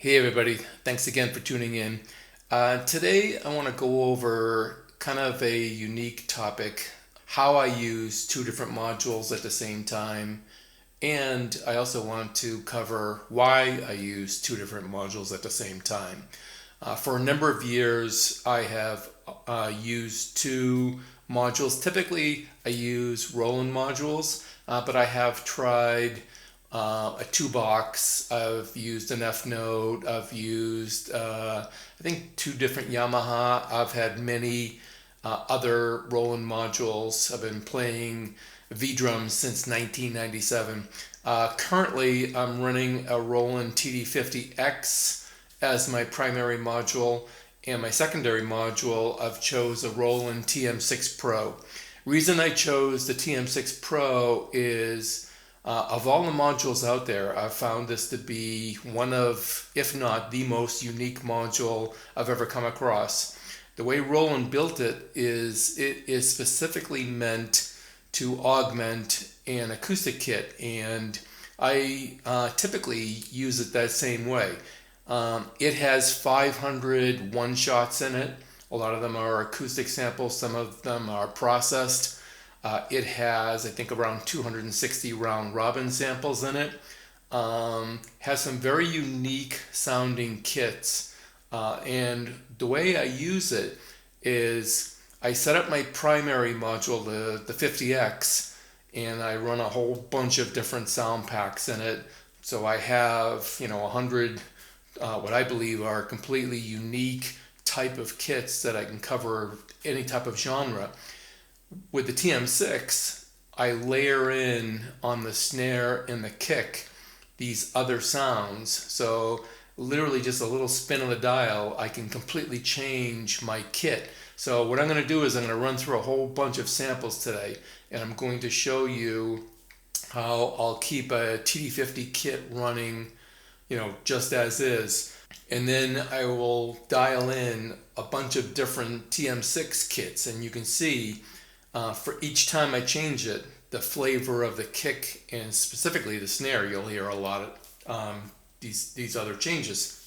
Hey everybody, thanks again for tuning in. Today I want to go over kind of a unique topic, how I use two different modules at the same time, and I also want to cover why I use two different modules at the same time. For a number of years I have used two modules. Typically I use Roland modules, but I have tried a two box. I've used an Efnote. I've used, I think, two different Yamaha. I've had many other Roland modules. I've been playing Vdrums since 1997. Currently, I'm running a Roland TD50X as my primary module, and my secondary module, I've chose a Roland TM6 Pro. Reason I chose the TM6 Pro is of all the modules out there, I've found this to be one of, if not the most unique module I've ever come across. The way Roland built it is specifically meant to augment an acoustic kit, and I typically use it that same way. It has 500 one-shots in it. A lot of them are acoustic samples, some of them are processed. It has, I think, around 260 round robin samples in it. Has some very unique sounding kits. And the way I use it is I set up my primary module, the 50X, and I run a whole bunch of different sound packs in it. So I have, 100 what I believe are completely unique type of kits that I can cover any type of genre. With the TM6, I layer in on the snare and the kick these other sounds. So literally just a little spin of the dial, I can completely change my kit. So what I'm going to do is I'm going to run through a whole bunch of samples today, and I'm going to show you how I'll keep a TD50 kit running, just as is. And then I will dial in a bunch of different TM6 kits, and you can see for each time I change it, the flavor of the kick and specifically the snare, you'll hear a lot of these other changes.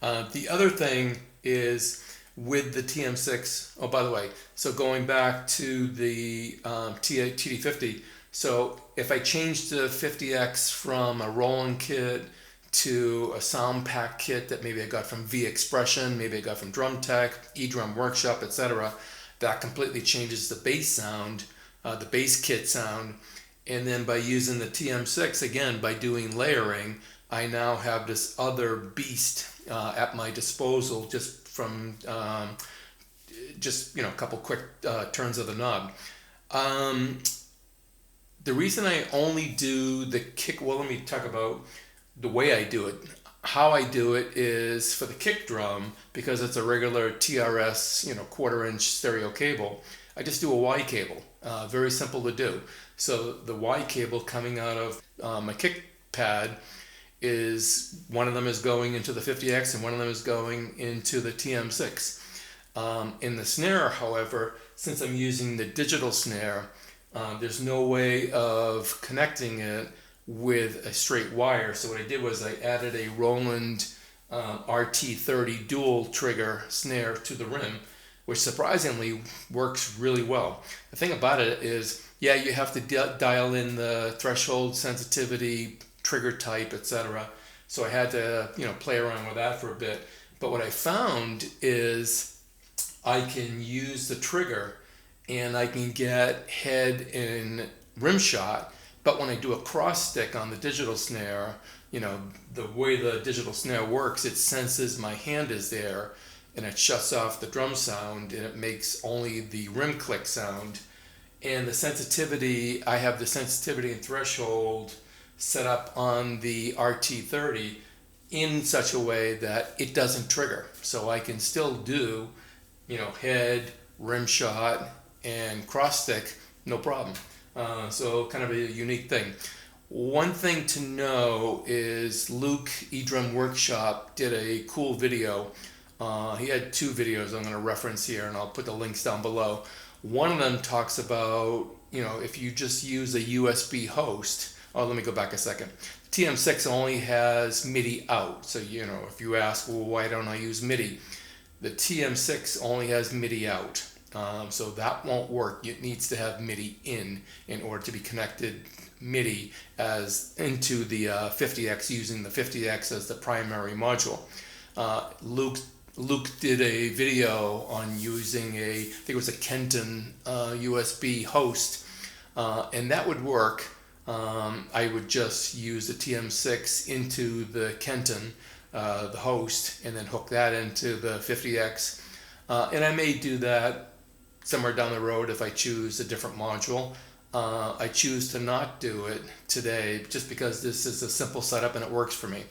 The other thing is with the TM6, oh, by the way, so going back to the TD50, so if I change the 50X from a Roland kit to a sound pack kit that maybe I got from V Expression, maybe I got from Drum Tech, eDrum Workshop, etc., that completely changes the bass sound, the bass kit sound. And then by using the TM6, again, by doing layering, I now have this other beast at my disposal just from a couple quick turns of the knob. The reason I only do the kick, well, let me talk about the way I do it. How I do it is for the kick drum, because it's a regular TRS, quarter-inch stereo cable. I just do a Y cable. Very simple to do. So the Y cable coming out of my kick pad is, one of them is going into the 50X and one of them is going into the TM6. In the snare, however, since I'm using the digital snare, there's no way of connecting it with a straight wire. So what I did was I added a Roland RT30 dual trigger snare to the rim, which surprisingly works really well. The thing about it is, yeah, you have to dial in the threshold, sensitivity, trigger type, etc. So I had to, play around with that for a bit. But what I found is I can use the trigger and I can get head and rim shot. But when I do a cross stick on the digital snare, the way the digital snare works, it senses my hand is there and it shuts off the drum sound and it makes only the rim click sound. And the sensitivity, I have the sensitivity and threshold set up on the RT30 in such a way that it doesn't trigger. So I can still do, head, rim shot, and cross stick, no problem. So kind of a unique thing. One thing to know is Luke, eDrum Workshop, did a cool video. He had two videos I'm going to reference here, and I'll put the links down below. One of them talks about, if you just use a USB host, Oh, let me go back a second. TM6 only has MIDI out. So, you know, if you ask, well, why don't I use MIDI? The TM6 only has MIDI out. So that won't work. It needs to have MIDI in order to be connected MIDI as into the 50X, using the 50X as the primary module. Luke did a video on using I think it was a Kenton USB host, and that would work. I would just use the TM6 into the Kenton, the host, and then hook that into the 50X. And I may do that somewhere down the road if I choose a different module. I choose to not do it today just because this is a simple setup and it works for me.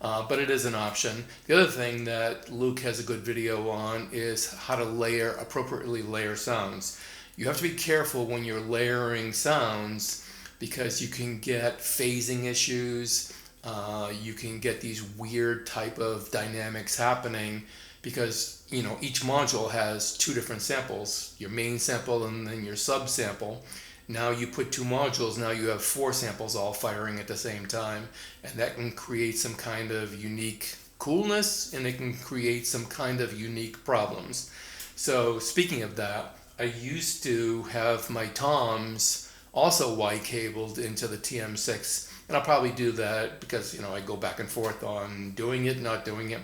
But it is an option. The other thing that Luke has a good video on is how to appropriately layer sounds. You have to be careful when you're layering sounds because you can get phasing issues. You can get these weird type of dynamics happening because, you know, each module has two different samples, your main sample and then your sub sample. Now you put two modules, now you have four samples all firing at the same time, and that can create some kind of unique coolness, and it can create some kind of unique problems. So speaking of that, I used to have my toms also Y-cabled into the TM6, and I'll probably do that because, you know, I go back and forth on doing it, not doing it.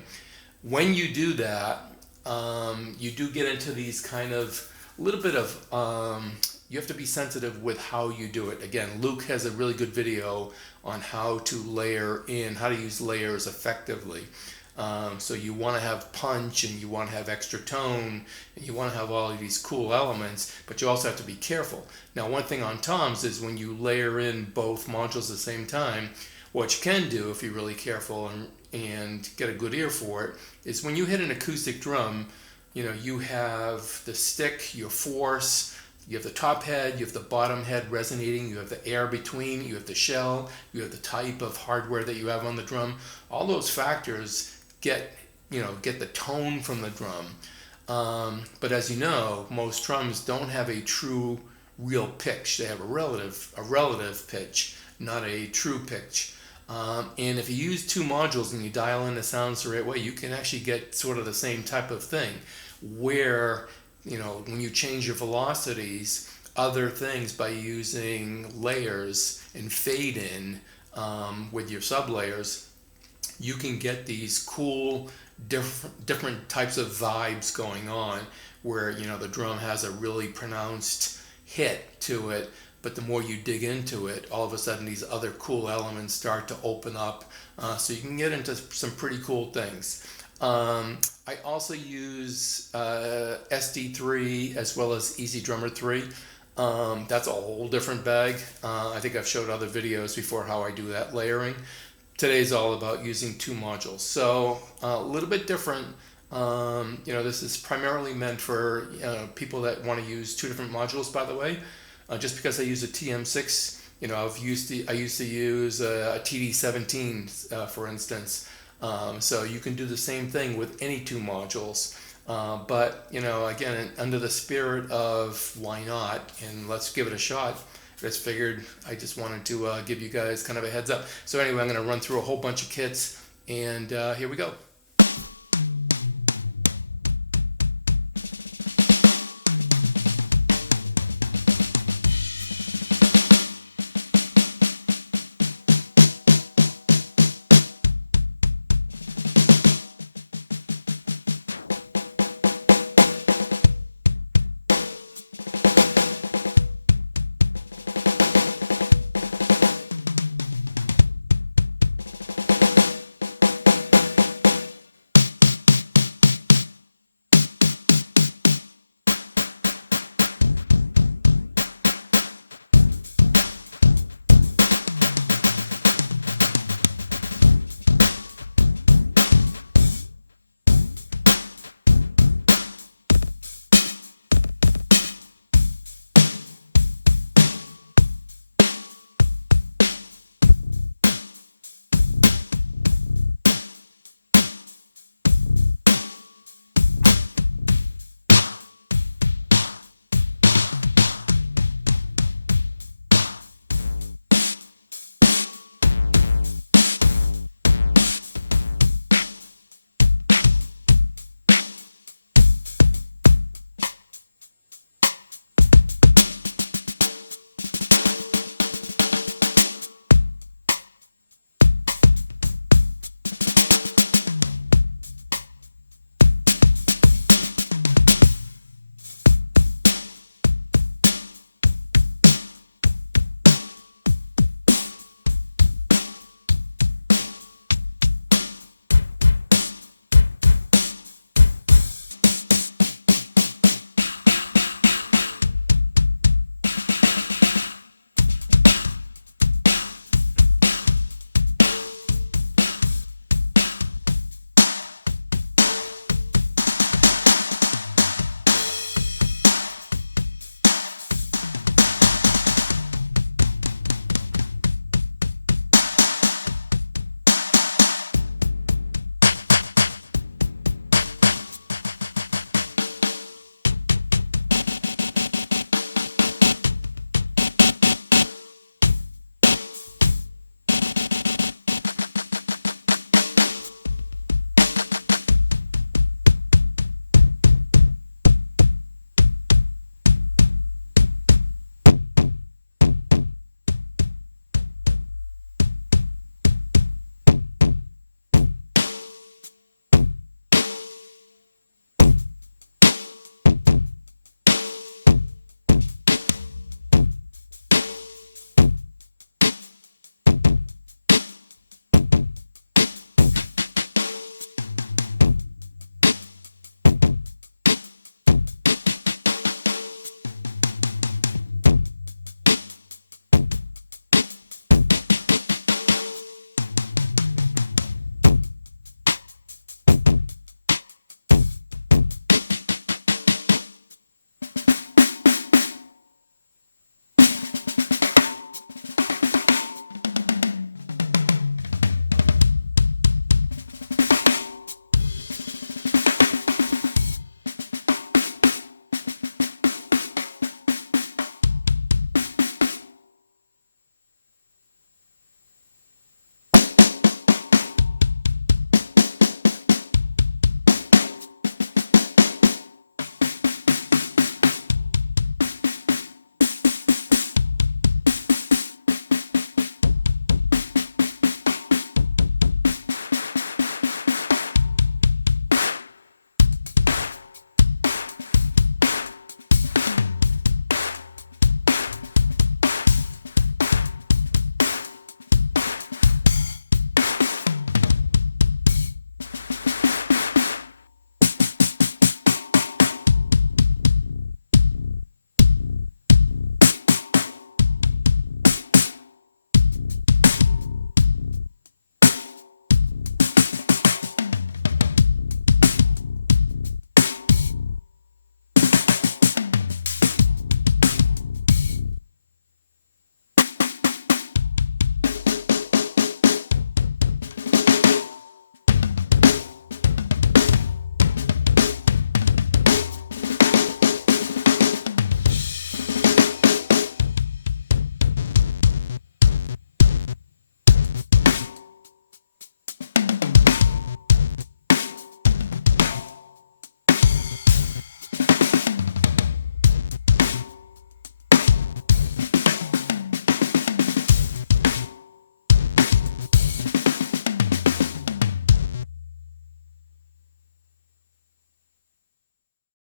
When you do that, you do get into these kind of little bit of you have to be sensitive with how you do it. Again, Luke has a really good video on how to layer in, how to use layers effectively. So you want to have punch, and you want to have extra tone, and you want to have all of these cool elements, but you also have to be careful. Now, one thing on toms is when you layer in both modules at the same time, what you can do if you're really careful and get a good ear for it is when you hit an acoustic drum, you know, you have the stick, your force, you have the top head, you have the bottom head resonating, you have the air between, you have the shell, you have the type of hardware that you have on the drum. All those factors get the tone from the drum. But as you know, most drums don't have a true real pitch. They have a relative pitch, not a true pitch. And if you use two modules and you dial in the sounds the right way, you can actually get sort of the same type of thing where, you know, when you change your velocities, other things by using layers and fade in with your sub layers, you can get these cool different types of vibes going on where, you know, the drum has a really pronounced hit to it, but the more you dig into it, all of a sudden these other cool elements start to open up, so you can get into some pretty cool things. I also use SD3 as well as eDrummer 3. That's a whole different bag. I think I've showed other videos before how I do that layering. Today's all about using two modules, so a little bit different. You know, this is primarily meant for people that want to use two different modules, by the way. Just because I use a TM6, you know, I used to use a TD17, for instance. So you can do the same thing with any two modules. But, you know, again, under the spirit of why not, and let's give it a shot, I just figured I just wanted to give you guys kind of a heads up. So anyway, I'm going to run through a whole bunch of kits, and here we go.